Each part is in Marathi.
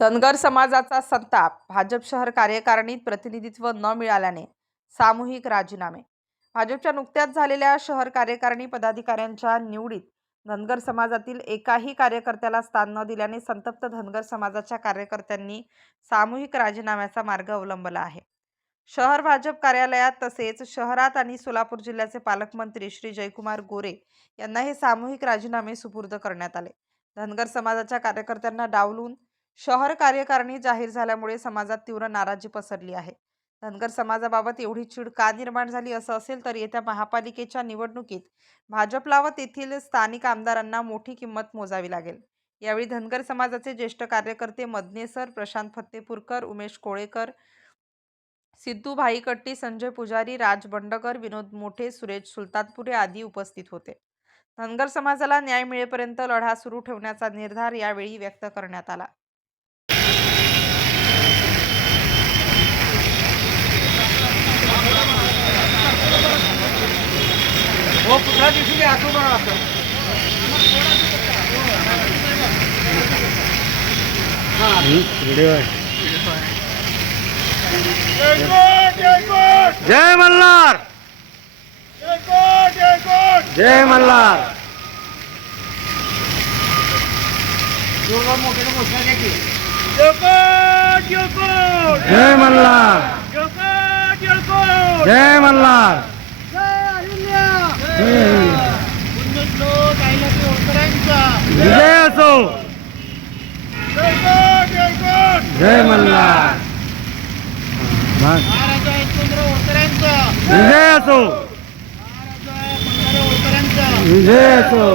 धनगर समाजाचा संताप. भाजप शहर कार्यकारिणीत प्रतिनिधित्व न मिळाल्याने सामूहिक राजीनामे. भाजपच्या नुकत्याच झालेल्या शहर कार्यकारिणी पदाधिकाऱ्यांच्या निवडीत धनगर समाजातील एकाही कार्यकर्त्याला स्थान न दिल्याने संतप्त धनगर समाजाच्या कार्यकर्त्यांनी सामूहिक राजीनाम्याचा मार्ग अवलंबला आहे. शहर भाजप कार्यालयात तसेच शहरात आणि सोलापूर जिल्ह्याचे पालकमंत्री श्री जयकुमार गोरे यांना हे सामूहिक राजीनामे सुपूर्द करण्यात आले. धनगर समाजाच्या कार्यकर्त्यांना डावलून शहर कार्यकारिणी जाहीर झाल्यामुळे समाजात तीव्र नाराजी पसरली आहे. धनगर समाजाबाबत एवढी चीड का निर्माण झाली असं असेल तर येत्या महापालिकेच्या निवडणुकीत भाजपला व तेथील स्थानिक आमदारांना मोठी किंमत मोजावी लागेल. यावेळी धनगर समाजाचे ज्येष्ठ कार्यकर्ते मदनेसर प्रशांत फत्तेपूरकर उमेश कोळेकर सिद्धू भाईकट्टी संजय पुजारी राज बंडकर विनोद मोठे सुरेश सुलतानपुरे आदी उपस्थित होते. धनगर समाजाला न्याय मिळेपर्यंत लढा सुरू ठेवण्याचा निर्धार यावेळी व्यक्त करण्यात आला. कुठल्या दिवशी असू बघा असं जय मल्हार जय मल्हार जोरदार मोठ्याने घोषणा द्या की जय मल्हार जय मल्हार विजय असो जय मल्हार। विजय असो विजय असो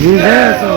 विजय असो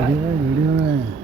व्हिडिओ आहे